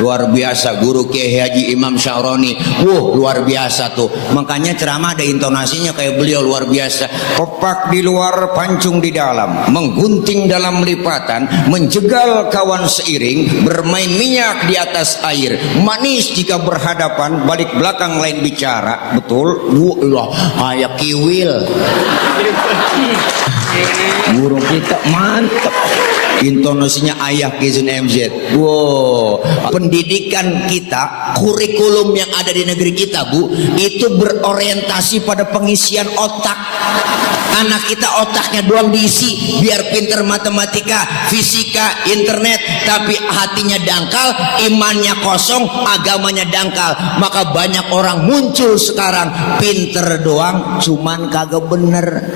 Luar biasa guru Kiai Haji Imam Syahroni. Luar biasa tuh. Makanya ceramah ada intonasinya kayak beliau, luar biasa. Pepak di luar, pancung di dalam, menggunting dalam lipatan, menjegal kawan seiring, bermain minyak di atas air, manis jika berhadapan, balik belakang lain bicara. Betul? Kayak kiwil. Guru kita mantap. Intonasinya ayah Kizun MZ. Pendidikan kita, kurikulum yang ada di negeri kita, Bu, itu berorientasi pada pengisian otak. Anak kita otaknya doang diisi biar pinter matematika, fisika, internet, tapi hatinya dangkal, imannya kosong, agamanya dangkal. Maka banyak orang muncul sekarang pinter doang, cuman kagak bener.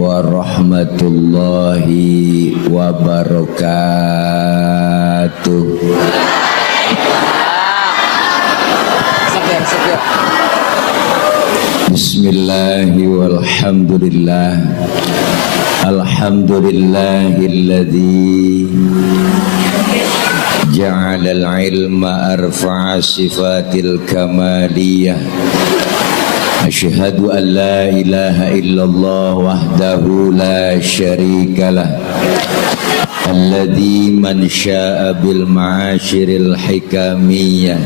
Warahmatullahi wabarakatuh. Bismillahi walhamdulillah. Alhamdulillahilladzi ja'alal ilma arfa'a sifatil kamaliyah. Asyhadu an la ilaha illallah wahdahu la syarikalah alladzi man syaa'a bil ma'asyiril hikamiyah.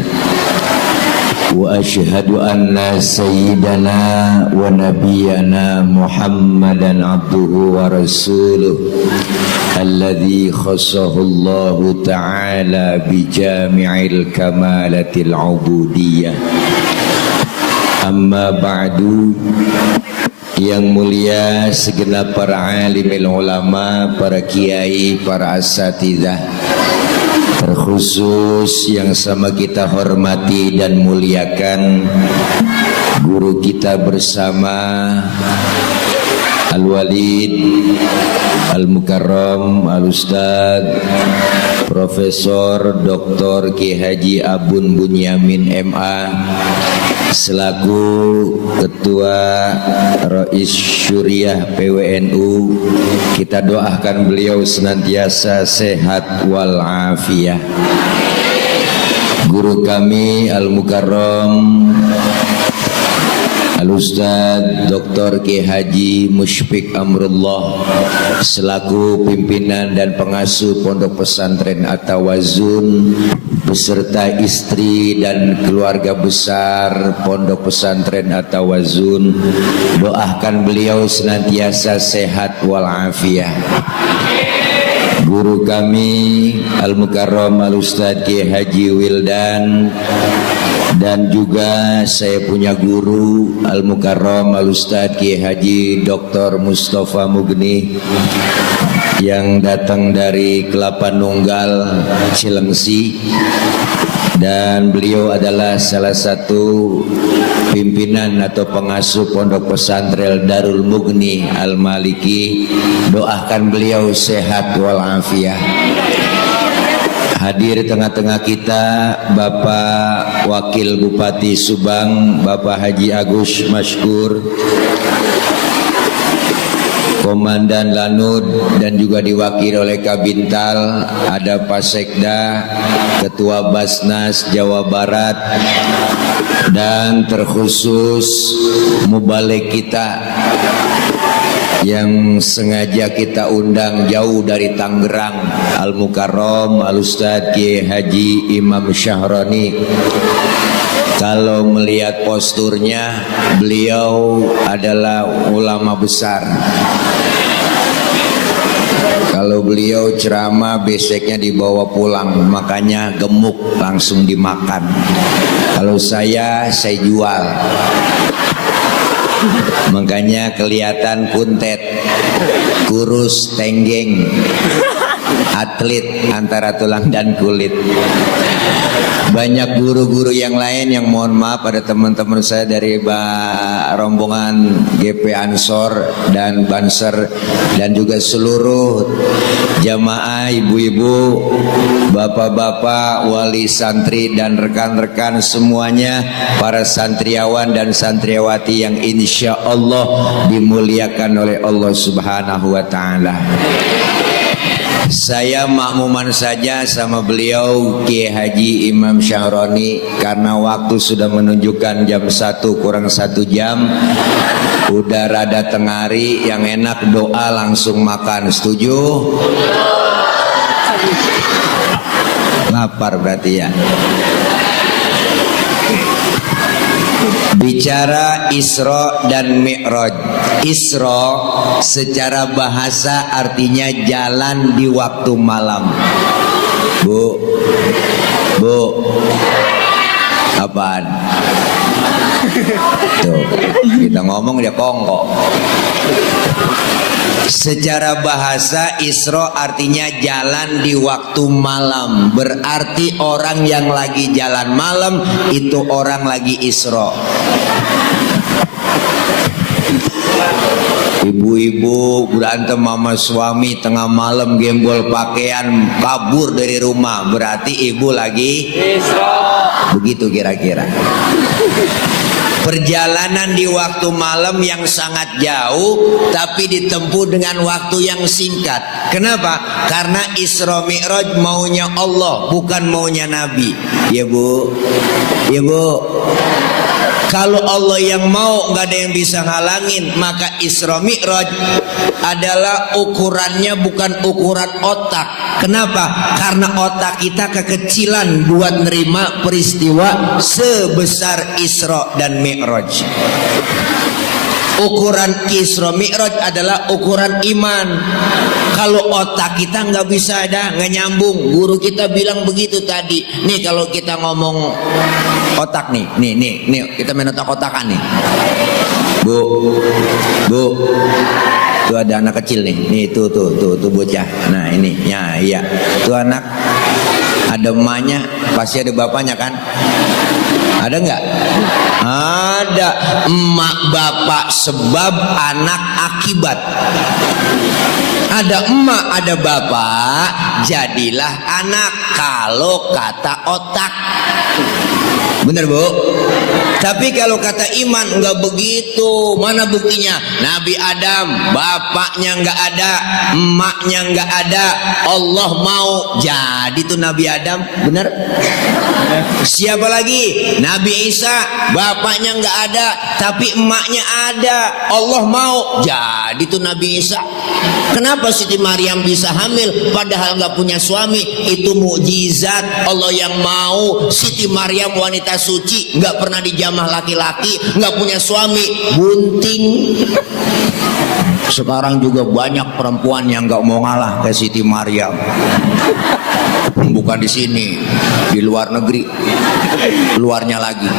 Wa asyhadu anna sayyidana wa nabiyyana Muhammadan abduhu wa rasuluh alladzi khassahu Allah ta'ala bi jami'il kamalatil ubudiyah. Amma ba'du. Yang mulia segenap para alimil ulama, para kiai, para asatidzah, terkhusus yang sama kita hormati dan muliakan guru kita bersama Al-Walid Al-Mukarram Al-Ustadz Profesor Dr. Kiai Haji Abun Bunyamin MA selaku Ketua Rais Syuriah PWNU. Kita doakan beliau senantiasa sehat walafiat. Guru kami Al-Mukarram Al-Ustadz Dr. Kiai Haji Musyfiq Amrullah selaku pimpinan dan pengasuh Pondok Pesantren At-Tawazun beserta istri dan keluarga besar Pondok Pesantren At-Tawazun, doakan beliau senantiasa sehat walafiat. Guru kami Al-Mukarram Al-Ustadz Kiai Haji Wildan, dan juga saya punya guru Al-Mukarram Al-Ustadz Kiai Haji Dr. Mustafa Mugni yang datang dari Kelapa Nunggal Cilengsi, dan beliau adalah salah satu pimpinan atau pengasuh Pondok Pesantren Darul Mugni Al-Maliki. Doakan beliau sehat walafiat. Hadir di tengah-tengah kita Bapak Wakil Bupati Subang, Bapak Haji Agus Masykur, Komandan Lanud, dan juga diwakili oleh Kabintal, ada Pak Sekda, Ketua Basnas Jawa Barat, dan terkhusus mubalik kita yang sengaja kita undang jauh dari Tangerang, Al-Mukarram Al-Ustadz Kiai Haji Imam Syahroni. Kalau melihat posturnya, beliau adalah ulama besar. Kalau beliau ceramah beseknya dibawa pulang, makanya gemuk langsung dimakan. Kalau saya jual, makanya kelihatan kuntet, kurus, tenggeng. atlet antara tulang dan kulit. Banyak guru-guru yang lain yang mohon maaf, ada teman-teman saya dari rombongan GP Ansor dan Banser dan juga seluruh jamaah, ibu-ibu, bapak-bapak, wali santri dan rekan-rekan semuanya, para santriawan dan santriawati yang insya Allah dimuliakan oleh Allah Subhanahu wa Ta'ala. Saya makmuman saja sama beliau Kiai Haji Imam Syahroni karena waktu sudah menunjukkan jam 1 kurang 1 jam. Udah rada tengari, yang enak doa langsung makan. Setuju? Lapar berarti ya. Bicara Isra dan Mi'raj. Isra secara bahasa artinya jalan di waktu malam. Bu, apaan? Tuh, kita ngomong dia kongko. Secara bahasa Isra artinya jalan di waktu malam. Berarti orang yang lagi jalan malam itu orang lagi Isra. Ibu-ibu berantem sama suami tengah malam, gembol pakaian, kabur dari rumah, berarti ibu lagi Isra. Begitu kira-kira. Perjalanan di waktu malam yang sangat jauh tapi ditempuh dengan waktu yang singkat. Kenapa? Karena Isra Mi'raj maunya Allah, bukan maunya Nabi. Ya Bu, ya Bu. Kalau Allah yang mau, nggak ada yang bisa ngalangin. Maka Isra Mi'raj adalah ukurannya bukan ukuran otak. Kenapa? Karena otak kita kekecilan buat nerima peristiwa sebesar Isra dan Mi'raj. Ukuran Isra Mi'raj adalah ukuran iman. Kalau otak kita nggak bisa ada, nggak nyambung. Guru kita bilang begitu tadi. Nih kalau kita ngomong otak nih, nih kita main otak-otakan nih. Bu, tuh ada anak kecil nih, tuh bocah. Nah ini, ya iya, tuh anak ada emaknya, pasti ada bapaknya kan? Ada nggak? Ada. Emak bapak sebab, anak akibat. Ada emak, ada bapak, jadilah anak. Kalau kata otak, bener Bu? Tapi kalau kata iman enggak begitu. Mana buktinya? Nabi Adam, bapaknya enggak ada, emaknya enggak ada, Allah mau jadi tuh Nabi Adam, bener? Siapa lagi? Nabi Isa, bapaknya enggak ada, tapi emaknya ada, Allah mau jadi tuh Nabi Isa. Kenapa Siti Maryam bisa hamil padahal enggak punya suami? Itu mukjizat Allah yang mau. Siti Maryam wanita suci, enggak pernah dijamah laki-laki, enggak punya suami, bunting. Sekarang juga banyak perempuan yang enggak mau ngalah ke Siti Maryam. Bukan di sini, di luar negeri, luarnya lagi.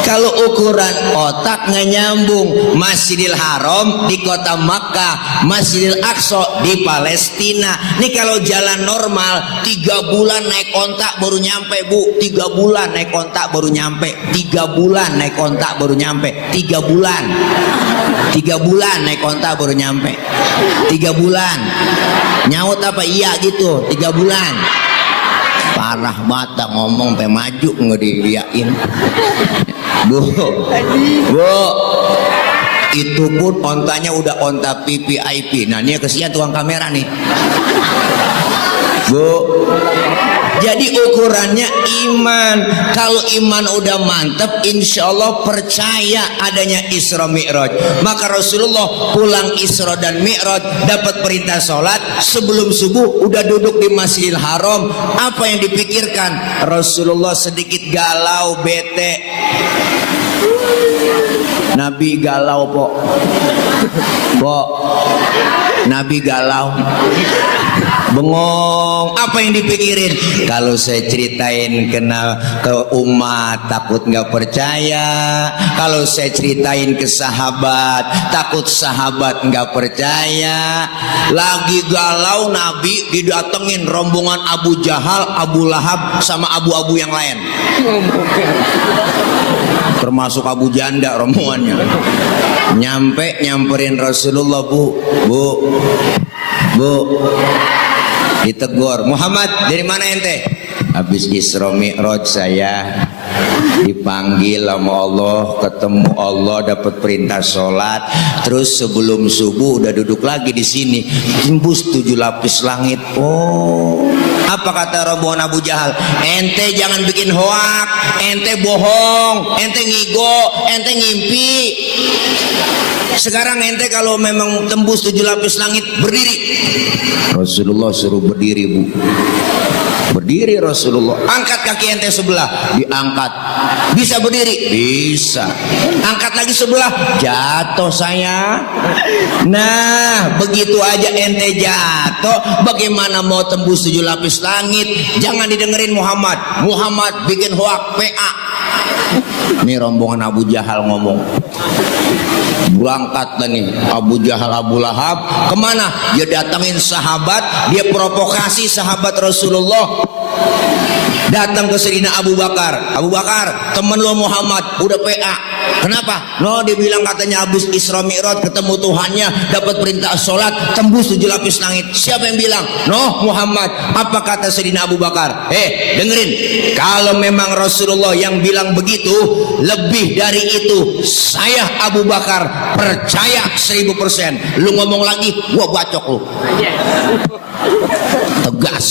Kalau ukuran otak nggak nyambung. Masjidil Haram di kota Makkah, Masjidil Aqsa di Palestina. Nih kalau jalan normal 3 bulan naik ontak baru nyampe Bu. 3 bulan naik ontak baru nyampe. 3 bulan naik ontak baru nyampe. 3 bulan. 3 bulan naik ontak baru nyampe. 3 bulan. Nyaut apa? Iya gitu. 3 bulan. Parah mata ngomong sampai maju nggak diliatin. Bu, itu pun ontanya udah onta PPIP. Nah ini kesian tukang kamera nih. Bu, jadi ukurannya iman. Kalau iman udah mantep, insya Allah percaya adanya Isra Mi'raj. Maka Rasulullah pulang Isra dan Mi'raj dapat perintah sholat. Sebelum subuh udah duduk di Masjidil Haram. Apa yang dipikirkan? Rasulullah sedikit galau, bete. Nabi galau Nabi galau, bengong. ngomong. Apa yang dipikirin? Kalau saya ceritain ke umat takut nggak percaya. Kalau saya ceritain ke sahabat takut sahabat nggak percaya. Lagi galau Nabi didatengin rombongan Abu Jahal, Abu Lahab sama abu-abu yang lain. Termasuk Abu Janda rombongannya. Nyamperin Rasulullah, bu, ditegur. Muhammad, dari mana ente? Habis Isra Mi'raj saya dipanggil sama Allah, ketemu Allah, dapat perintah sholat, terus sebelum subuh udah duduk lagi di sini, tembus 7 lapis langit. Oh, apa kata rombongan Abu Jahal? Ente jangan bikin hoak, ente bohong, ente ngigo, ente ngimpi. Sekarang ente kalau memang tembus 7 lapis langit, berdiri. Rasulullah suruh berdiri, bu. Berdiri Rasulullah. Angkat kaki ente sebelah, diangkat. Bisa berdiri? Bisa. Angkat lagi sebelah, jatuh saya. Nah, begitu aja ente jatuh, bagaimana mau tembus 7 lapis langit? Jangan didengerin Muhammad. Muhammad bikin hoak PA. Ini rombongan Abu Jahal ngomong. Berangkat nih Abu Jahal, Abu Lahab kemana? Dia datangin sahabat, dia provokasi sahabat Rasulullah. Datang ke Sayyidina Abu Bakar. Abu Bakar, temen lo Muhammad udah PA. Kenapa? No, dia bilang katanya habis Isra Mi'raj ketemu Tuhannya, dapat perintah sholat, tembus 7 lapis langit. Siapa yang bilang? No, Muhammad. Apa kata Sayyidina Abu Bakar? Dengerin. Kalau memang Rasulullah yang bilang begitu, lebih dari itu saya Abu Bakar percaya 1000%. Lu ngomong lagi, gua bacok lu. Tegas.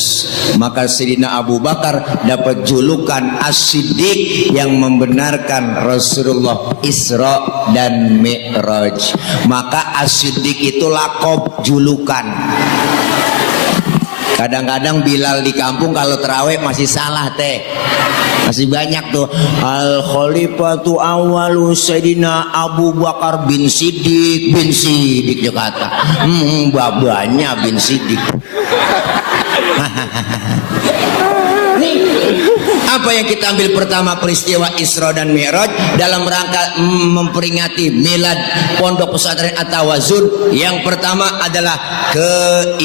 Maka Sayyidina Abu Bakar dapat julukan As-Siddiq, yang membenarkan Rasulullah Isra dan Mi'raj. Maka As-Siddiq itu lakob, julukan. Kadang-kadang Bilal di kampung kalau terawih masih salah teh. Masih banyak tuh. Al Khalifatu Awalu Sayyidina Abu Bakar bin Siddiq dia kata. Babanya bin Siddiq. Apa yang kita ambil pertama peristiwa Isra dan Mi'raj dalam rangka memperingati milad Pondok Pesantren At-Tawazun? Yang pertama adalah keimanan.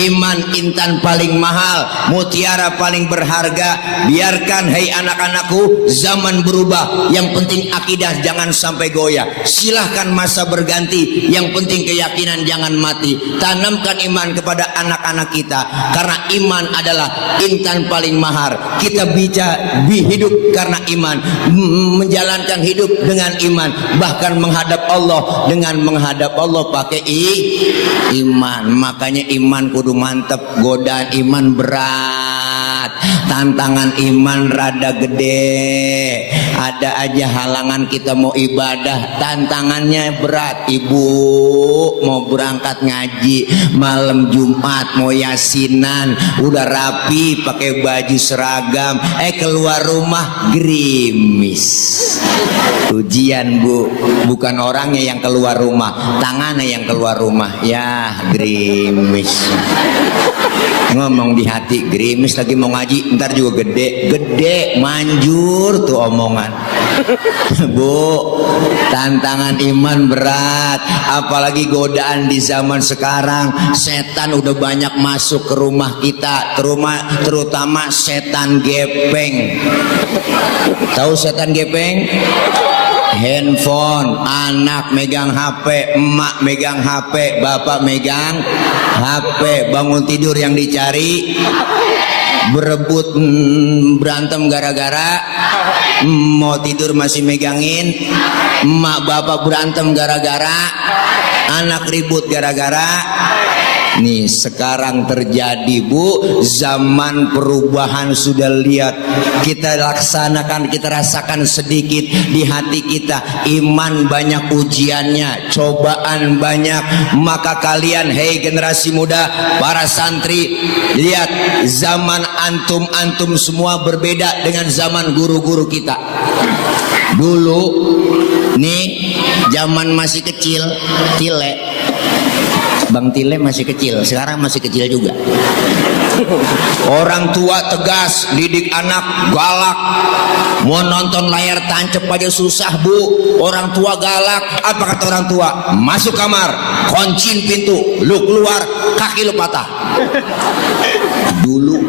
Iman intan paling mahal, mutiara paling berharga. Biarkan hai anak-anakku, zaman berubah, yang penting akidah jangan sampai goyah. Silahkan masa berganti, yang penting keyakinan jangan mati. Tanamkan iman kepada anak-anak kita, karena iman adalah intan paling mahal. Kita bisa hidup karena iman, menjalankan hidup dengan iman, bahkan menghadap Allah dengan menghadap Allah pakai iman. Makanya iman kudu mantep, godaan iman berat, tantangan iman rada gede. Ada aja halangan kita mau ibadah, tantangannya berat. Ibu mau berangkat ngaji malam Jumat, mau yasinan, udah rapi pakai baju seragam, keluar rumah gerimis. Ujian, bu, bukan orangnya yang keluar rumah, tangannya yang keluar rumah. Ya gerimis. Ngomong di hati, gerimis lagi mau ngaji, ntar juga gede manjur tuh omongan. Bu, tantangan iman berat, apalagi godaan di zaman sekarang. Setan udah banyak masuk ke rumah kita, terutama setan gepeng. Tahu setan gepeng? Handphone, anak megang HP, emak megang HP, bapak megang HP. Bangun tidur yang dicari, berebut, berantem gara-gara mau tidur masih megangin. Emak bapak berantem gara-gara, anak ribut gara-gara. Nih sekarang terjadi, bu, zaman perubahan sudah lihat. Kita laksanakan, kita rasakan sedikit di hati kita. Iman banyak ujiannya, cobaan banyak. Maka kalian, hei generasi muda, para santri, lihat zaman antum semua berbeda dengan zaman guru-guru kita. Dulu nih zaman masih kecil, Bang Tile masih kecil, sekarang masih kecil juga. Orang tua tegas, didik anak galak. Mau nonton layar tancap aja susah bu. Orang tua galak. Apa kata orang tua? Masuk kamar, kunciin pintu, lu keluar, kaki lu patah. Dulu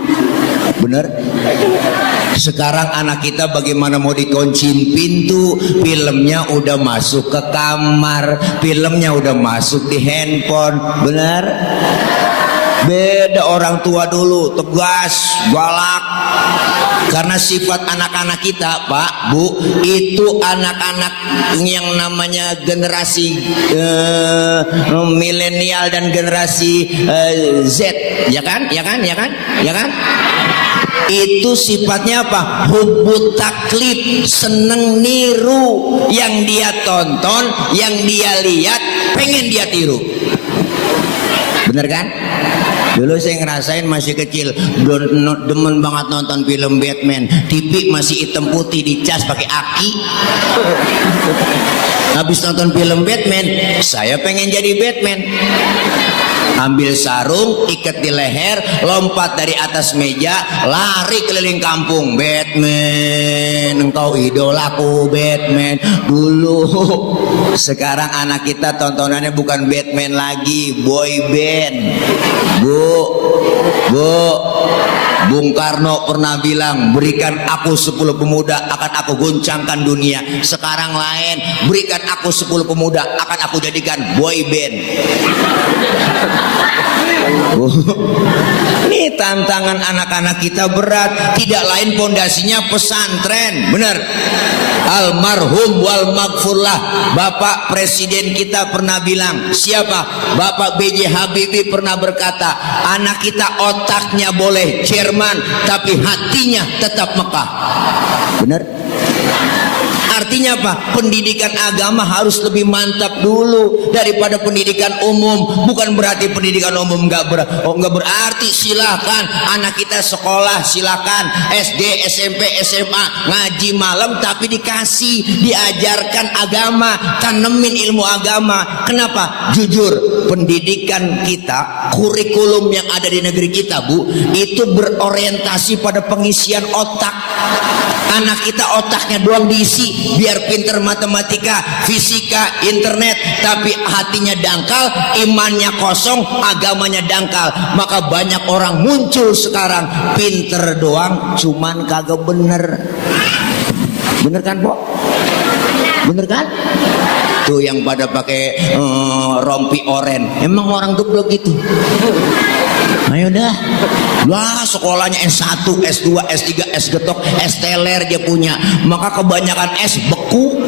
bener. Sekarang anak kita bagaimana mau dikunciin pintu, filmnya udah masuk ke kamar, filmnya udah masuk di handphone, bener. Beda orang tua dulu, tegas, galak. Karena sifat anak-anak kita, Pak, Bu, itu anak-anak yang namanya generasi milenial dan generasi Z, ya kan? Ya kan? Ya kan? Ya kan? Itu sifatnya apa? Hubbu taklid, seneng niru. Yang dia tonton, yang dia lihat, pengen dia tiru. Bener kan? Dulu saya ngerasain masih kecil, demen banget nonton film Batman. TV masih hitam putih, dicas pakai aki. Habis nonton film Batman, saya pengen jadi Batman. Ambil sarung, ikat di leher, lompat dari atas meja, lari keliling kampung. Batman, engkau idolaku Batman. Dulu, sekarang anak kita tontonannya bukan Batman lagi, boy band. Bu, Bung Karno pernah bilang, berikan aku 10 pemuda akan aku goncangkan dunia. Sekarang lain, berikan aku 10 pemuda akan aku jadikan boy band. Ini tantangan anak-anak kita berat. Tidak lain pondasinya pesantren. Benar. Almarhum wal maghfurlah, Bapak Presiden kita pernah bilang. Siapa? Bapak B.J. Habibie pernah berkata, anak kita otaknya boleh Jerman tapi hatinya tetap Mekah. Benar. Artinya apa? Pendidikan agama harus lebih mantap dulu daripada pendidikan umum. Bukan berarti pendidikan umum nggak berarti. Silakan anak kita sekolah, silakan SD, SMP, SMA ngaji malam, tapi diajarkan agama, tanemin ilmu agama. Kenapa? Jujur, pendidikan kita, kurikulum yang ada di negeri kita, Bu, itu berorientasi pada pengisian otak. Anak kita otaknya doang diisi biar pinter matematika, fisika, internet, tapi hatinya dangkal, imannya kosong, agamanya dangkal. Maka banyak orang muncul sekarang pinter doang, cuman kagak bener. Bener kan, Pok? Bener kan? Tuh yang pada pakai rompi oren, emang orang geblek gitu. Ayo dah, lah sekolahnya S1, S2, S3, S getok, S teler dia punya. Maka kebanyakan S beku.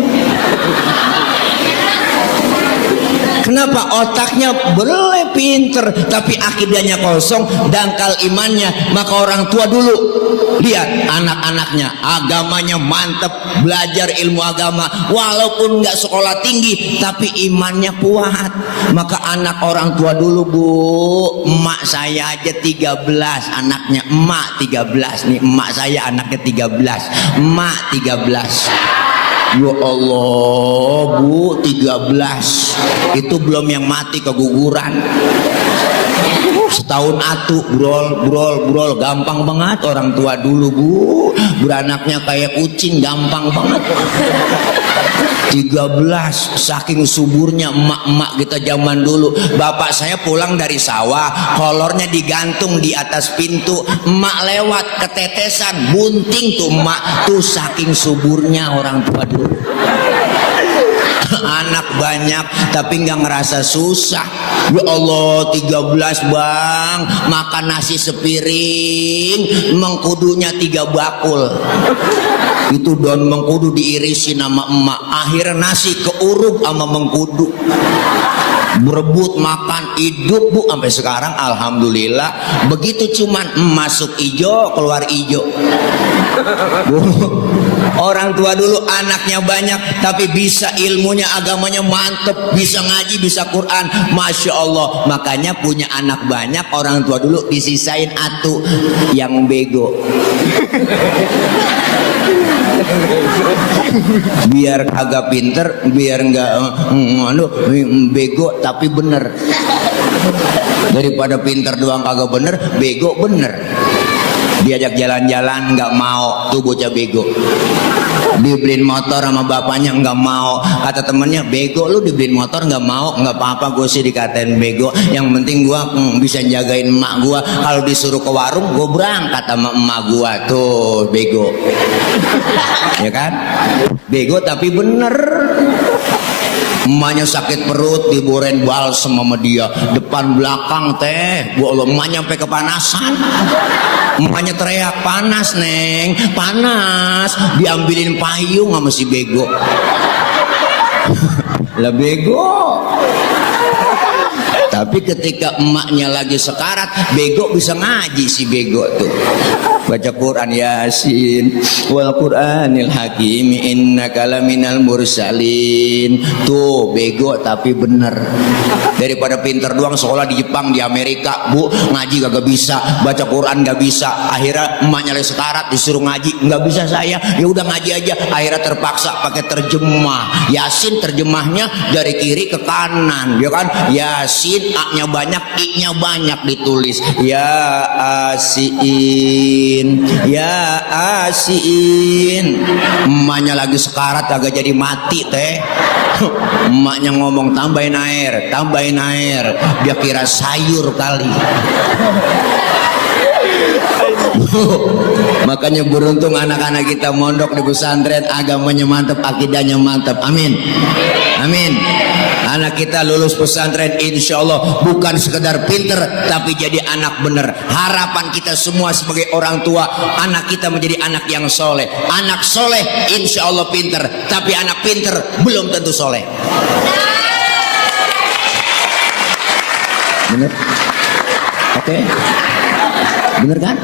Kenapa? Otaknya boleh pinter, tapi akidahnya kosong, dangkal imannya. Maka orang tua dulu lihat anak-anaknya, agamanya mantep, belajar ilmu agama, walaupun nggak sekolah tinggi, tapi imannya kuat. Maka anak orang tua dulu, Bu. Emak saya aja 13 anaknya, emak 13 nih, emak saya anaknya 13, emak 13. Ya Allah, Bu, 13 itu belum yang mati keguguran. Setahun atu brol gampang banget. Orang tua dulu, Bu, beranaknya kayak kucing, gampang banget. 13, saking suburnya emak-emak kita zaman dulu. Bapak saya pulang dari sawah, kolornya digantung di atas pintu, emak lewat ketetesan, bunting tuh emak, tuh saking suburnya orang tua dulu. Anak banyak tapi nggak ngerasa susah. Ya Allah, 13 bang, makan nasi sepiring, mengkudunya 3 bakul. Itu daun mengkudu diirisin sama emak, akhirnya nasi keuruk sama mengkudu. Berebut makan hidup, Bu, sampai sekarang alhamdulillah. Begitu cuman masuk ijo keluar ijo. Bu, orang tua dulu anaknya banyak tapi bisa ilmunya, agamanya mantep, bisa ngaji, bisa Quran, Masya Allah. Makanya punya anak banyak, orang tua dulu disisain atu yang bego. Biar agak pinter, biar nggak bego tapi bener. Daripada pinter doang kagak bener, bego bener. Diajak jalan-jalan nggak mau, tuh bocah bego. Dibeliin motor sama bapaknya nggak mau, kata temennya, bego lu dibeliin motor nggak mau, nggak apa-apa, gue sih dikatain bego, yang penting gue bisa jagain emak gue, kalau disuruh ke warung gue berangkat sama emak gue, tuh bego. Ya kan, bego tapi bener. Emaknya sakit perut, diboren balsem sama dia, depan belakang teh, gua emaknya sampai kepanasan. Emaknya teriak, panas neng, panas, diambilin payung sama si bego. Lah bego. Tapi ketika emaknya lagi sekarat, bego bisa ngaji si bego tuh. Baca Quran, Yasin wal Quranil Hakim innaka laminal mursalin. Tuh bego tapi bener. Daripada pinter doang sekolah di Jepang, di Amerika, bu, ngaji kagak bisa, baca Quran gak bisa. Akhirnya emaknya lagi sekarat disuruh ngaji, nggak bisa saya, ya udah ngaji aja. Akhirnya terpaksa pakai terjemah. Yasin terjemahnya dari kiri ke kanan, ya kan? Yasin A-nya banyak, I-nya banyak ditulis. Ya Asiin, ya Asiin. Emaknya lagi sekarat agak jadi mati teh. Emaknya ngomong tambahin air, tambahin air. Dia kira sayur kali. Makanya beruntung anak-anak kita mondok di pesantren, agamanya mantap, akidahnya mantap. Amin, amin. Anak kita lulus pesantren insya Allah bukan sekedar pinter, tapi jadi anak bener. Harapan kita semua sebagai orang tua, anak kita menjadi anak yang soleh. Anak soleh insya Allah pinter, tapi anak pinter belum tentu soleh. Bener? Oke? Bener kan?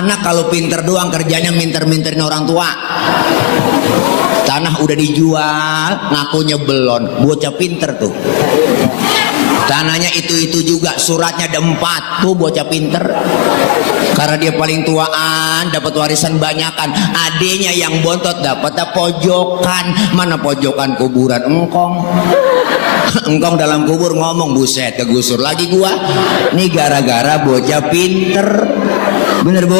Anak kalau pinter doang kerjanya minter-minterin orang tua. Tanah udah dijual, ngakunya belum. Bocah pinter tuh. Tanahnya itu juga, suratnya ada 4, tuh bocah pinter. Karena dia paling tuaan, dapat warisan banyakan. Adenya yang bontot dapat pojokan. Mana pojokan kuburan engkong? Engkong dalam kubur ngomong, buset kegusur lagi gua. Nih gara-gara bocah pinter. Bener bu,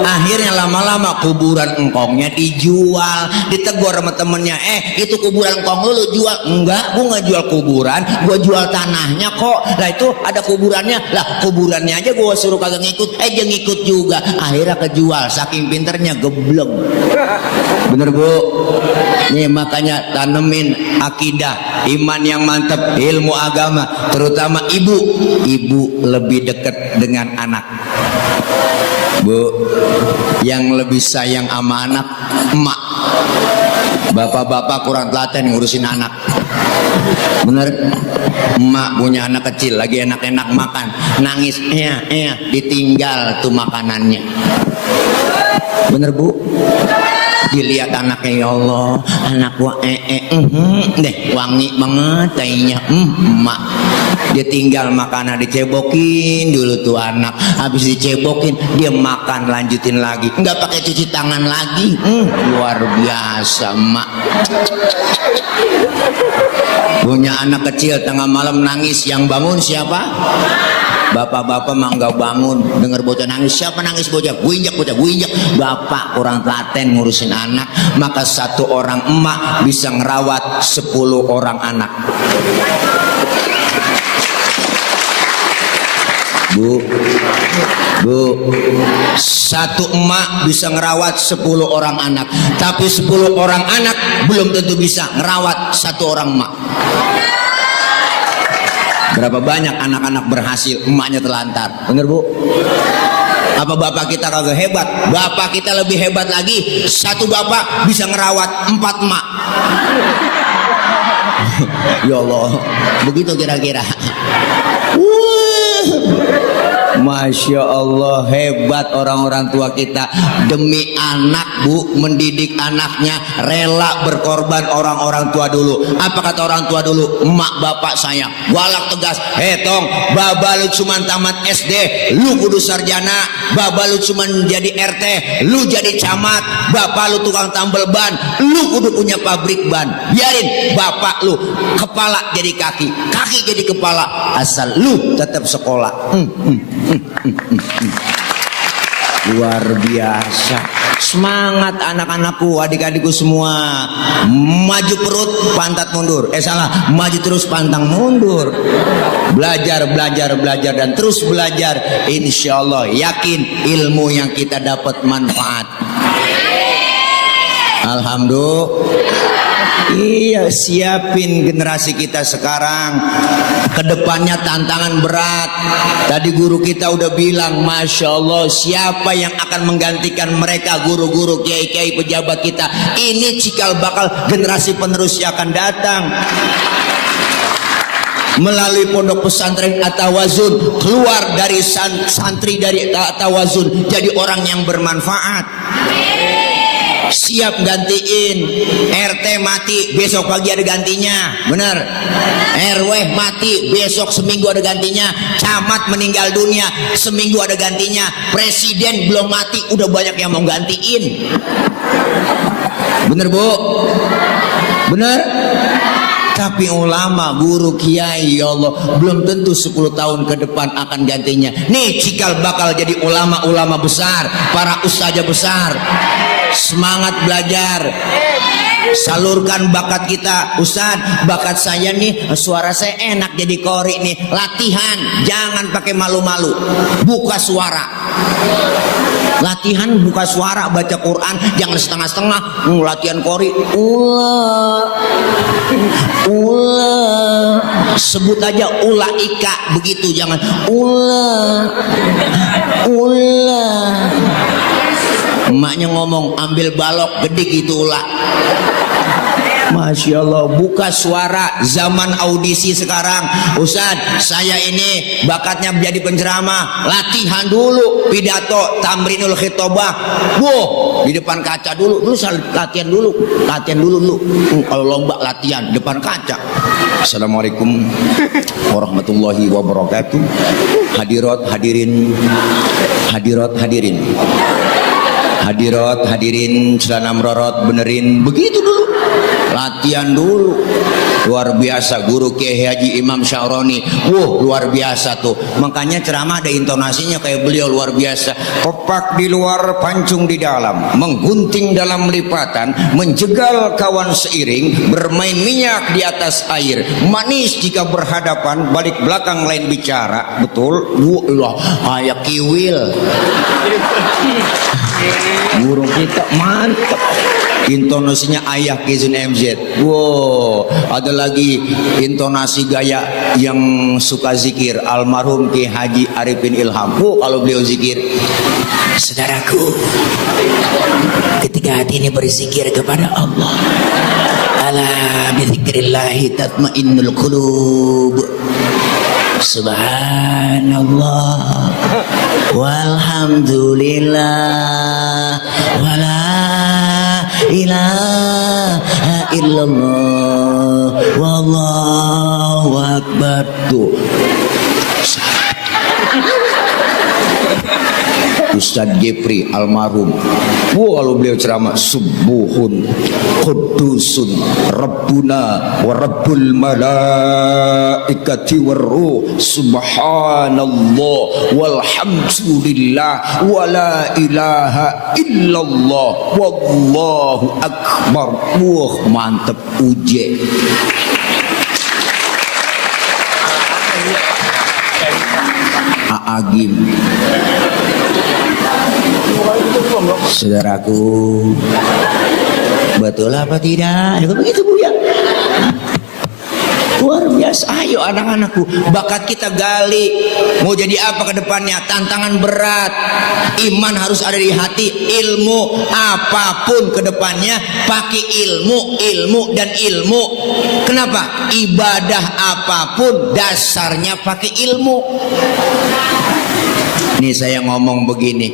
akhirnya lama-lama kuburan engkongnya dijual. Ditegur sama temennya, itu kuburan engkong lu jual? Enggak, gua nggak jual kuburan, gua jual tanahnya kok. Lah itu ada kuburannya, lah kuburannya aja gua suruh kagak ngikut, dia ngikut juga. Akhirnya kejual, saking pinternya gebleng. Bener bu. Nih makanya tanemin akidah, iman yang mantap, ilmu agama, terutama ibu. Ibu lebih dekat dengan anak. Bu, yang lebih sayang sama anak emak. Bapak-bapak kurang telaten ngurusin anak. Bener? Emak punya anak kecil lagi enak-enak makan, nangis, ditinggal tuh makanannya. Bener bu? Dilihat anaknya, ya Allah, anak gua deh wangi banget kayaknya. Emak dia tinggal makanan, dicebokin dulu tuh anak, habis dicebokin dia makan lanjutin lagi, nggak pakai cuci tangan lagi. Luar biasa emak. Punya anak kecil tengah malam nangis, yang bangun siapa? Bapak-bapak mah nggak bangun, dengar bocah nangis, siapa nangis bocah? Gue injak bocah, gue injak. Bapak kurang telaten ngurusin anak, maka satu orang emak bisa ngerawat 10 orang anak. Bu, satu emak bisa ngerawat 10 orang anak, tapi 10 orang anak belum tentu bisa ngerawat satu orang emak. Berapa banyak anak-anak berhasil, emaknya telantar. Bener bu? Apa bapak kita kagak hebat? Bapak kita lebih hebat lagi. Satu bapak bisa ngerawat 4 emak. Ya Allah, begitu kira-kira. Masya Allah, hebat orang-orang tua kita. Demi anak bu, mendidik anaknya rela berkorban orang-orang tua dulu. Apa kata orang tua dulu? Emak bapak saya galak tegas, tong, baba lu cuman tamat SD, lu kudu sarjana. Baba lu cuman jadi RT, lu jadi camat. Bapak lu tukang tambal ban, lu kudu punya pabrik ban. Biarin bapak lu kepala jadi kaki, kaki jadi kepala, asal lu tetap sekolah. Luar biasa. Semangat anak-anakku, adik-adikku semua. Maju perut, pantat mundur. Salah, maju terus pantang mundur. Belajar, belajar, belajar dan terus belajar. Insya Allah yakin ilmu yang kita dapat manfaat. Alhamdulillah. Iya, siapin generasi kita sekarang. Kedepannya tantangan berat. Tadi guru kita udah bilang, Masya Allah, siapa yang akan menggantikan mereka, guru-guru, kiai-kiai, pejabat kita. Ini cikal bakal generasi penerus yang akan datang. Melalui pondok pesantren At-Tawazun, keluar dari santri dari At-Tawazun jadi orang yang bermanfaat. Siap gantiin. RT mati, besok pagi ada gantinya. Bener. RW mati, besok seminggu ada gantinya. Camat meninggal dunia, seminggu ada gantinya. Presiden belum mati, udah banyak yang mau gantiin. Bener bu? Bener? Tapi ulama, guru, kiai, ya Allah, belum tentu 10 tahun ke depan akan gantinya. Nih cikal bakal jadi ulama-ulama besar, para ustazah besar. Semangat belajar, salurkan bakat kita. Ustaz, bakat saya nih, suara saya enak jadi qori nih. Latihan, jangan pakai malu-malu, buka suara. Latihan buka suara, baca Quran, jangan setengah-setengah. Latihan qori, sebut aja ulaika, begitu, jangan emaknya ngomong ambil balok gede gitu ulah. Masya Allah, buka suara. Zaman audisi sekarang, Ustaz, saya ini bakatnya menjadi penceramah. Latihan dulu pidato, tamrinul khitobah. Wow, di depan kaca dulu. Lu latihan dulu, kalau lomba latihan depan kaca. Assalamualaikum warahmatullahi wabarakatuh. Hadirat hadirin, celana merorot benerin, begitu dulu. Latihan dulu. Luar biasa, guru Kiai Haji Imam Sya'roni. Luar biasa tuh. Makanya ceramah ada intonasinya kayak beliau, luar biasa. Kopak di luar, pancung di dalam, menggunting dalam lipatan, menjegal kawan seiring, bermain minyak di atas air, manis jika berhadapan, balik belakang lain bicara. Betul? Kayak kiwil. Guru kita mantap. Intonasinya ayah Kizun MZ. Ada lagi intonasi gaya yang suka zikir, almarhum Ki Haji Arifin Ilham. Kalau beliau zikir, saudaraku, ketika hati ini berzikir kepada Allah, ala bizikrillahi tatmainnul qulub. Subhanallah walhamdulillah wala ilaha illallah wallahu akbar. Tuh Ustadz Jepri almarhum, kalau beliau ceramah, subuhun qudusun rabbuna wa rabbul malaikati warruh subhanallah walhamdulillah wa la ilaha illallah wallahu akbar. Mantep uje. Aagim. Saudaraku, betul apa tidak? Begitu bu ya. Luar biasa. Ayo anak-anakku, bakat kita gali. Mau jadi apa ke depannya? Tantangan berat. Iman harus ada di hati. Ilmu apapun ke depannya, pakai ilmu dan ilmu. Kenapa? Ibadah apapun dasarnya pakai ilmu. Nih saya ngomong begini,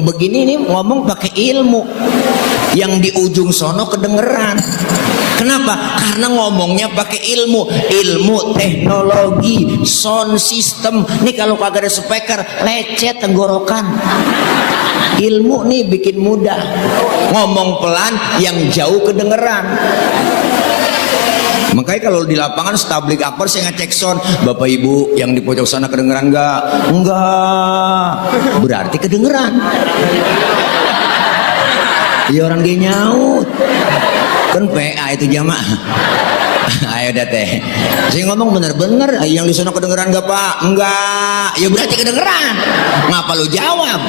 begini nih ngomong pakai ilmu, yang di ujung sono kedengeran. Kenapa? Karena ngomongnya pakai ilmu, ilmu teknologi, sound system. Nih kalau kagak ada speaker, lecet tenggorokan. Ilmu nih bikin mudah, ngomong pelan yang jauh kedengeran. Makanya kalau di lapangan tabligh akbar saya ngecek sound, Bapak Ibu yang di pojok sana kedengeran enggak? Enggak. Berarti kedengeran. Ya orang dia nyaut. Kan PA itu jamaah. Ayo dah teh. Saya ngomong bener-bener, yang di sana kedengeran enggak Pak? Enggak. Ya berarti kedengeran. Ngapa lu jawab?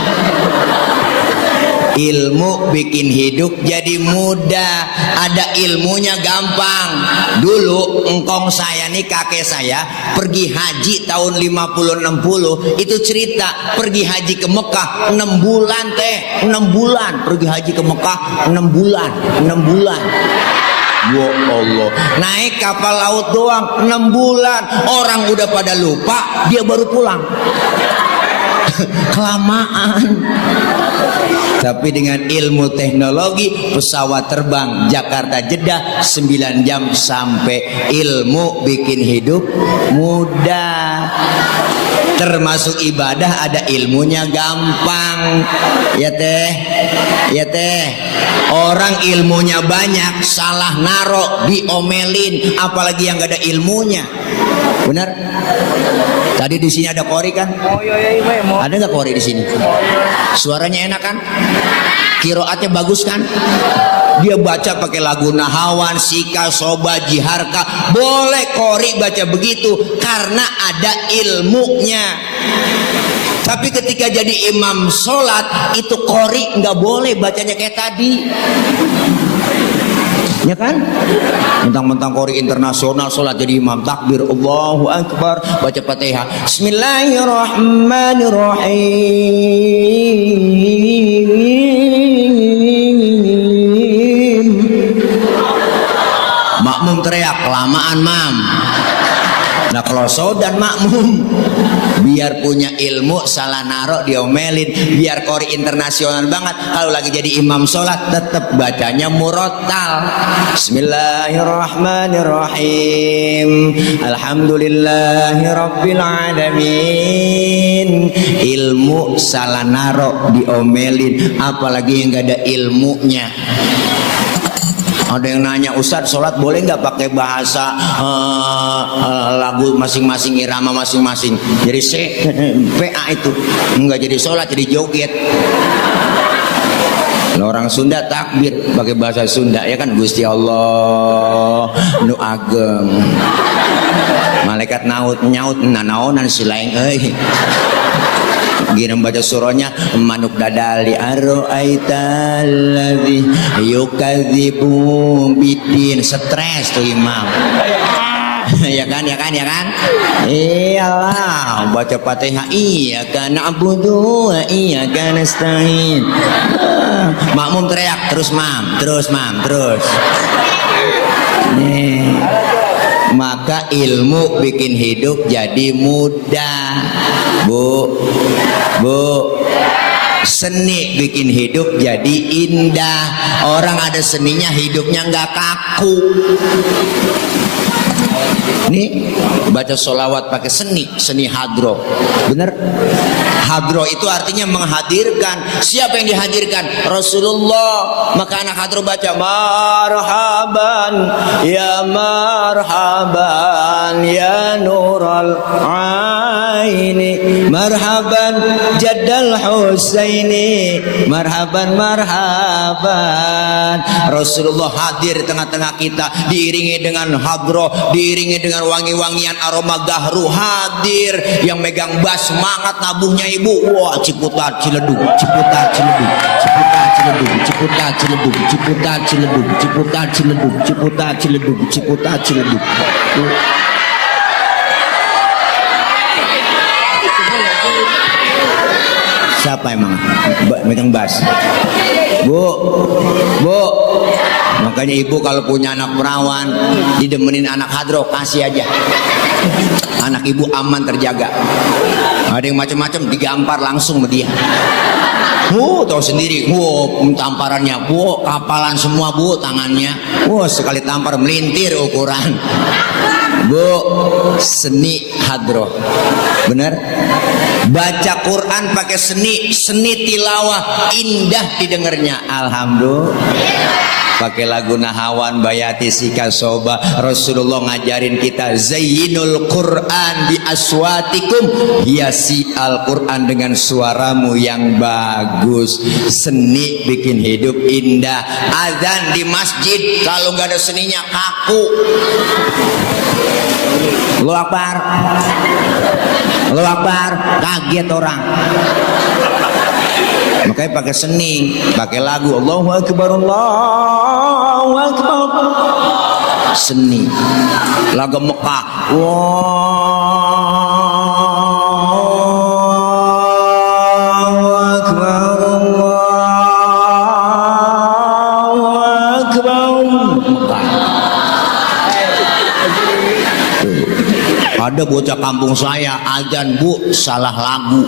Ilmu bikin hidup jadi mudah. Ada ilmunya gampang. Dulu engkong saya nih, kakek saya pergi haji tahun 50-60. Itu cerita pergi haji ke Mekah 6 bulan teh, 6 bulan pergi haji ke Mekah 6 bulan, 6 bulan. Ya Allah, naik kapal laut doang 6 bulan. Orang udah pada lupa, dia baru pulang. Kelamaan. Tapi dengan ilmu teknologi, pesawat terbang Jakarta Jeddah 9 jam sampai. Ilmu bikin hidup mudah. Termasuk ibadah ada ilmunya gampang. Ya teh, ya teh. Orang ilmunya banyak, salah naro, diomelin, apalagi yang gak ada ilmunya. Benar? Tadi di sini ada kori kan? Oh iya, ada nggak kori di sini? Suaranya enak kan? Kiroatnya bagus kan? Dia baca pakai lagu Nahawan, Sika, Soba, Jiharka. Boleh kori baca begitu karena ada ilmunya. Tapi ketika jadi imam sholat itu kori nggak boleh bacanya kayak tadi. Ya kan? Mentang-mentang kori internasional sholat jadi imam, takbir Allahu Akbar, baca Fatihah, Bismillahirrahmanirrahim. Makmum teriak, kelamaan mam. Nah kalau dan makmum biar punya ilmu salah narok diomelin, biar kori internasional banget, kalau lagi jadi imam sholat tetap bacanya murattal. Bismillahirrahmanirrahim, alhamdulillahirabbil alamin. Ilmu salah narok diomelin, apalagi yang gak ada ilmunya. Ada yang nanya, Ustadz sholat boleh nggak pakai bahasa lagu masing-masing, irama masing-masing? Jadi PA itu nggak jadi sholat, jadi joget. Orang Sunda takbir pakai bahasa Sunda, ya kan? Gusti Allah nu ageng, malaikat nyaut nanaonan si lain gini baca surahnya, manuk dadali arro'aital ladzi yukadzibu bidin. Stres tuh imam. Ya kan, ya kan, ya kan? Iyalah baca Fatihah, iyyaka na'budu wa iyyaka nasta'in. Makmum teriak terus mam, terus mam, terus. Nih. Maka ilmu bikin hidup jadi mudah. Bu, seni bikin hidup jadi indah. Orang ada seninya hidupnya nggak kaku. Nih baca sholawat pakai seni hadro, bener? Hadro itu artinya menghadirkan. Siapa yang dihadirkan? Rasulullah. Maka anak hadro baca marhaban ya marhaban ya nural aini, marhaban jaddal husaini, marhaban marhaban. Rasulullah hadir di tengah-tengah kita, diiringi dengan hadro, diiringi dengan wangi-wangian aroma gahru. Hadir yang megang bass, semangat nabuhnya ibu. Wah, ciputat ciledug, ciputat ciledug, ciputat ciledug, ciputat ciledug, ciputat ciledug, ciputat ciledug, ciputat ciledug, ciputat ciledug. Siapa emang megang bass? Bu, makanya ibu kalau punya anak perawan, didemenin anak hadro, kasih aja. Anak ibu aman terjaga. Ada yang macam-macam digampar langsung sama dia. Tahu sendiri, tamparannya, kapalan semua tangannya, sekali tampar melintir ukuran. Seni hadroh, bener? Baca Quran pakai seni tilawah, indah didengarnya. Alhamdulillah. Pakai lagu Nahawan Bayati Sika Soba. Rasulullah ngajarin kita zayyinul Quran bi aswatikum, hiasi Al-Quran dengan suaramu yang bagus. Seni bikin hidup indah. Azan di masjid kalau nggak ada seninya kaku. Allahu Akbar, Allahu Akbar, kaget orang. Makanya pakai seni, pakai lagu Allahu Akbar, Allahu Akbar. Seni. Lagu Mekah. Allahu Akbar, Allahu Akbar. Mekah. Ada bocah kampung saya azan salah lagu.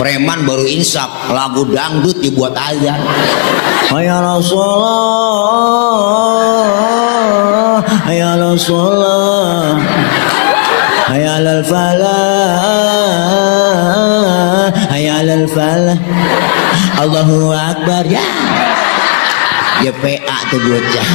Preman baru insaf, lagu dangdut dibuat azan. Hayya Rasulullah, hayya Rasulullah, hayya alal falah, hayya alal falah. Allahu Akbar, ya. Ya PA tuh bocah.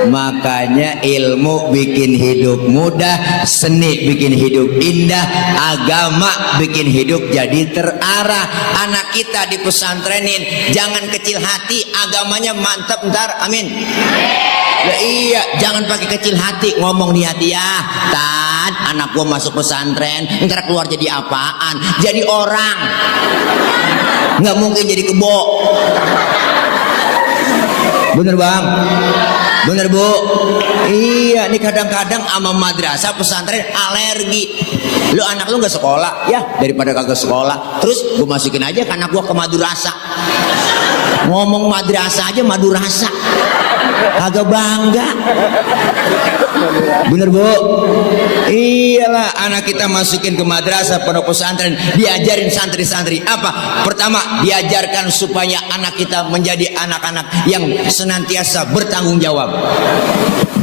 Makanya ilmu bikin hidup mudah, seni bikin hidup indah, agama bikin hidup jadi terarah. Anak kita di pesantrenin, jangan kecil hati, agamanya mantap ntar, amin. Ya, iya, jangan pakai kecil hati, ngomong di hati ya. Tad, anak gua masuk pesantren, ntar keluar jadi apaan? Jadi orang, nggak mungkin jadi kebo. Bener bang? Bener bu? Iya, nih kadang-kadang ama madrasah pesantren alergi. Lu anak lu nggak sekolah, ya daripada kagak sekolah. Terus gue masukin aja ke anak gue ke madrasah. Ngomong madrasah aja madu rasa, kagak bangga. Bener bu? Iyalah, anak kita masukin ke madrasah pondok pesantren, diajarin santri-santri apa? Pertama, diajarkan supaya anak kita menjadi anak-anak yang senantiasa bertanggung jawab.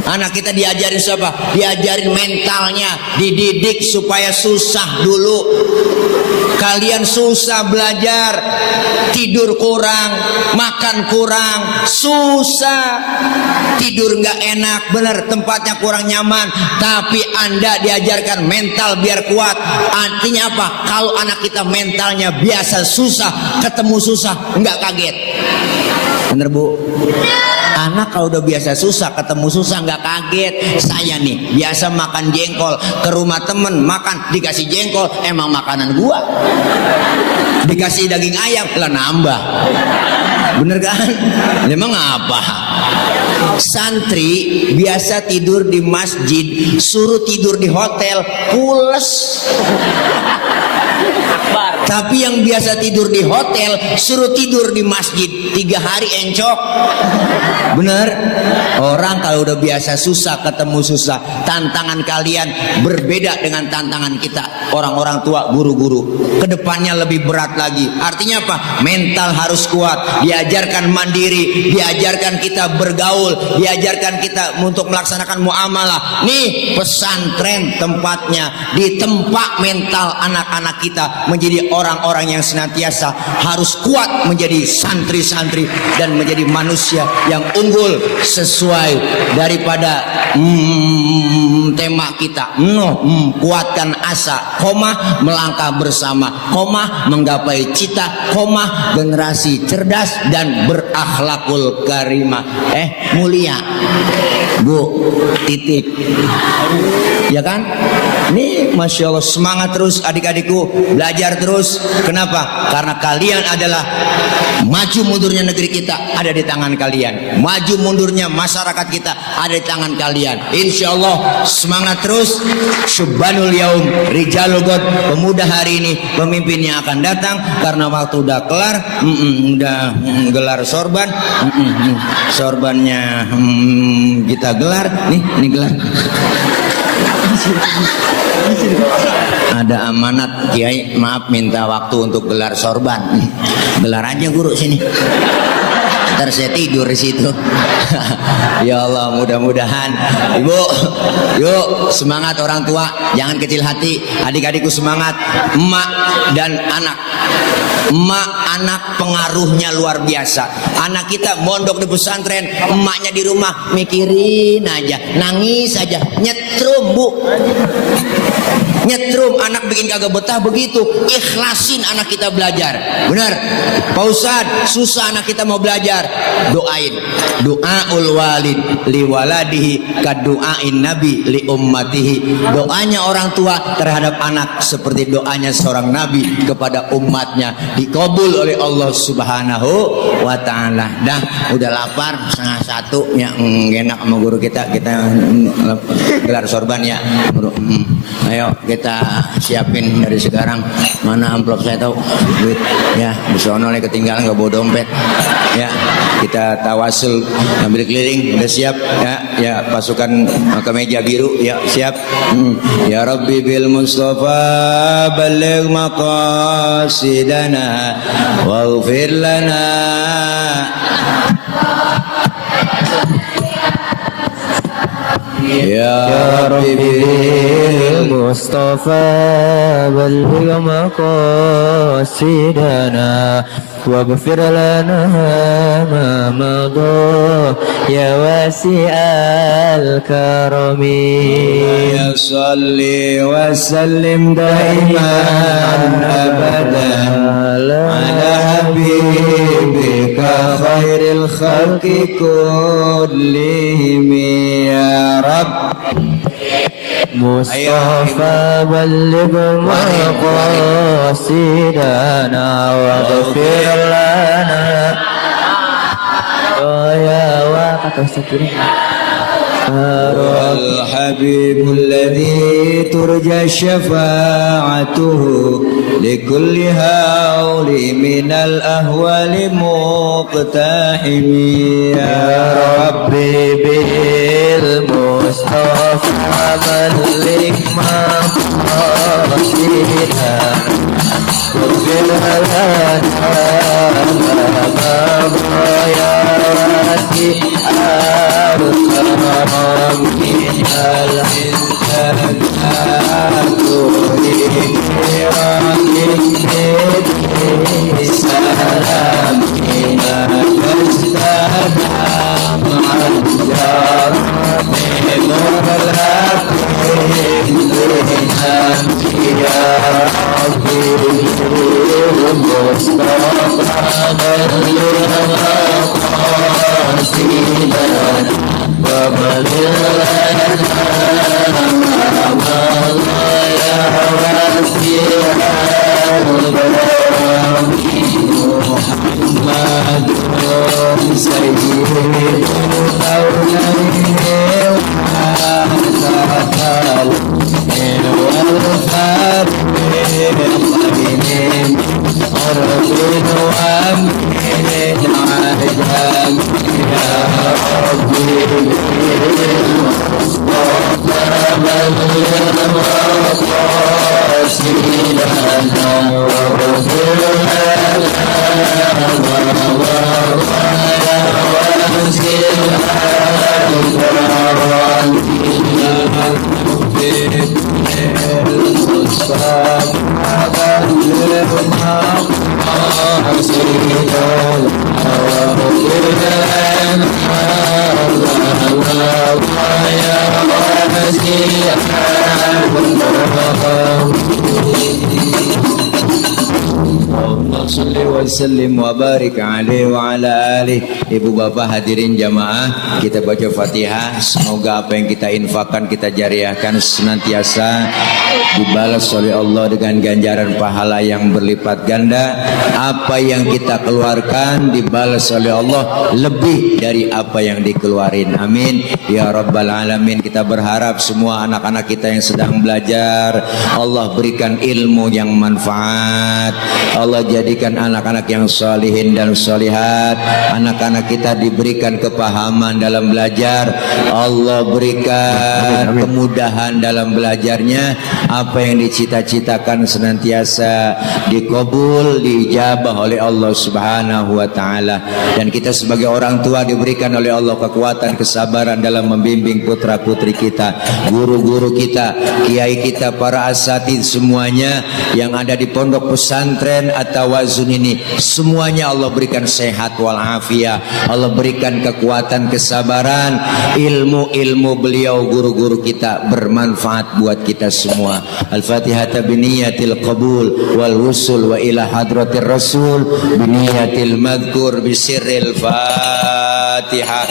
Anak kita diajarin siapa? Diajarin mentalnya, dididik supaya susah dulu. Kalian susah belajar, tidur kurang, makan kurang, susah, tidur nggak enak, bener, tempatnya kurang nyaman. Tapi Anda diajarkan mental biar kuat. Artinya apa? Kalau anak kita mentalnya biasa susah, ketemu susah, nggak kaget. Bener bu? Anak kalau udah biasa susah, ketemu susah nggak kaget. Saya nih biasa makan jengkol, ke rumah temen makan dikasih jengkol, emang makanan gua. Dikasih daging ayam lah nambah. Bener kan? Emang apa? Santri biasa tidur di masjid, suruh tidur di hotel, pules. Tapi yang biasa tidur di hotel suruh tidur di masjid 3 hari encok. Bener? Orang kalau udah biasa susah ketemu susah. Tantangan kalian berbeda dengan tantangan kita orang-orang tua, guru-guru. Kedepannya lebih berat lagi. Artinya apa? Mental harus kuat. Diajarkan mandiri, diajarkan kita bergaul, diajarkan kita untuk melaksanakan muamalah. Nih pesantren tempatnya, ditempa mental anak-anak kita menjadi orang-orang yang senantiasa harus kuat menjadi santri-santri dan menjadi manusia yang unggul sesuai daripada tema kita. Kuatkan asa, melangkah bersama, menggapai cita, generasi cerdas dan berakhlakul karimah. Mulia, Bu, titik. Ya kan? Nih Masya Allah, semangat terus adik-adikku, belajar terus. Kenapa? Karena kalian adalah maju mundurnya negeri kita ada di tangan kalian, maju mundurnya masyarakat kita ada di tangan kalian. Insya Allah semangat terus. Syubbanul yaum rijalul god, pemuda hari ini pemimpinnya akan datang. Karena waktu udah kelar, udah gelar sorban, sorbannya kita gelar nih gelar. Ada amanat Kiai, maaf minta waktu untuk gelar sorban. Gelar aja guru sini. Ntar saya tidur di situ. Ya Allah, mudah-mudahan. Ibu, yuk semangat orang tua, jangan kecil hati. Adik-adikku semangat. Emak dan anak. Emak anak pengaruhnya luar biasa. Anak kita mondok di pesantren, emaknya di rumah mikirin aja, nangis aja, nyetrum bu. Nyetrum, anak bikin kagak betah begitu. Ikhlasin anak kita belajar. Benar Pak Ustadz, susah anak kita mau belajar. Doain. Doaul walid li waladihi kadu'ain nabi li ummatihi. Doanya orang tua terhadap anak seperti doanya seorang nabi kepada umatnya, dikabul oleh Allah Subhanahu wa ta'ala. Dah udah lapar, 12:30 ya, enak sama guru kita gelar sorban ya. Ayo kita siapin dari sekarang. Mana amplop saya tahu, duit ya, di sono nih ketinggalan, nggak bawa dompet ya. Kita tawasul ambil keliling, udah siap ya, ya pasukan kemeja biru ya, siap. Ya Rabbi bil Mustafa baligh maqasidana waghfir lana. Ya Rabbi bil Mustafa baligh maqasidana waghfir lana ma madha ya wasi'al karami. Ya salli wa sallim daiman abadan ala habibika khairil khalqi kullihim ya Rabb. Mustafa baligh maqasidana waghfir lana. Oh ya wa الحبيب الذي ترجى شفاعته لكل هول من الأهوال مقتحم. يا ربي بالمصطفى بلغ مقاصدنا واغفر لنا ما يا واسع الكرم من الإنسان السلام إلى الأجداد مع الجار يا ربي المصطفى بلغ مقاصدنا وبلغ لنا ما يا واسع الكرم. محمد سيد الكونين والثقل والخاتم الخبير عرف وأمين عجم. يا ربي المصطفى بلغ مقاصدنا واغفر لنا Sallim wa barik alaihi wa ala alihi. Ibu bapak hadirin jamaah, kita baca Fatihah. Semoga apa yang kita infakkan, kita jariahkan senantiasa dibalas oleh Allah dengan ganjaran pahala yang berlipat ganda. Apa yang kita keluarkan dibalas oleh Allah lebih dari apa yang dikeluarin. Amin ya rabbal alamin. Kita berharap semua anak-anak kita yang sedang belajar, Allah berikan ilmu yang manfaat. Allah jadikan anak anak-anak yang salihin dan solihat. Anak-anak kita diberikan kepahaman dalam belajar. Allah berikan kemudahan dalam belajarnya. Apa yang dicita-citakan senantiasa dikabul, diijabah oleh Allah Subhanahu wa taala. Dan kita sebagai orang tua diberikan oleh Allah kekuatan, kesabaran dalam membimbing putra-putri kita, guru-guru kita, kiai kita, para asatidz semuanya yang ada di pondok pesantren At-Tawazun ini, semuanya Allah berikan sehat walafiat. Allah berikan kekuatan, kesabaran, ilmu beliau guru-guru kita bermanfaat buat kita semua. Al-Fatihah biniyatil qabul wal wusul wa ila hadratir rasul biniyatil madhkur bisirril Fatihah.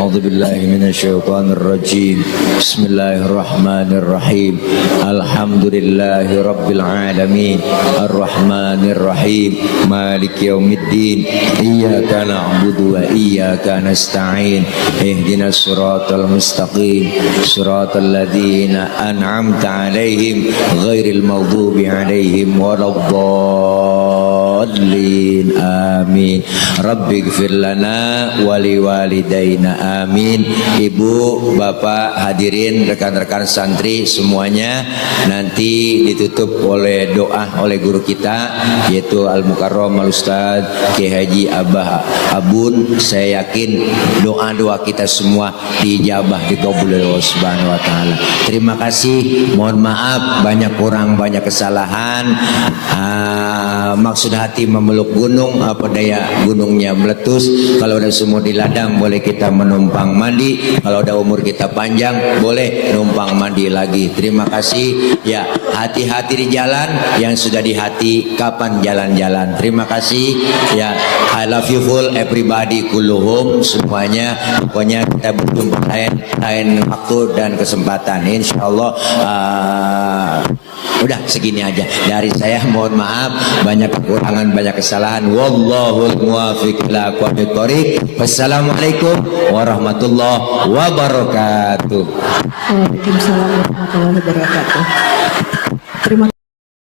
A'udzu billahi minasyaitonir rajim. Bismillahirrahmanirrahim. Alhamdulillahi rabbil alamin. Arrahmanir rahim. Maliki yaumiddin. Iyyaka na'budu wa iyyaka nasta'in. Ihdinas siratal mustaqim. Siratal ladzina an'amta 'alaihim ghairil maghdubi 'alaihim waladdallin. Amin. Rabbighfir lana wa liwalidayna. Amin. Ibu, bapak, hadirin, rekan-rekan santri semuanya, nanti ditutup oleh doa oleh guru kita yaitu Al-Mukarram Al-Ustaz Kiai Haji Abah Abun. Saya yakin doa-doa kita semua diijabah, dikabul oleh Allah Subhanahu wa taala. Terima kasih. Mohon maaf banyak kurang, banyak kesalahan. Maksud hati memeluk gunung, apa daya gunungnya meletus. Kalau udah semua di ladang boleh kita menumpang mandi. Kalau udah umur kita panjang boleh numpang mandi lagi. Terima kasih. Ya, hati-hati di jalan. Yang sudah di hati kapan jalan-jalan. Terima kasih. Ya, I love you full everybody kulluhum semuanya. Pokoknya kita berjumpa lain waktu dan kesempatan. Insyaallah. Udah segini aja dari saya. Mohon maaf banyak kekurangan, banyak kesalahan. Wallahul muwaffiq ila aqwamit thoriq. Wassalamualaikum warahmatullahi wabarakatuh. Waalaikumsalam warahmatullahi wabarakatuh. Terima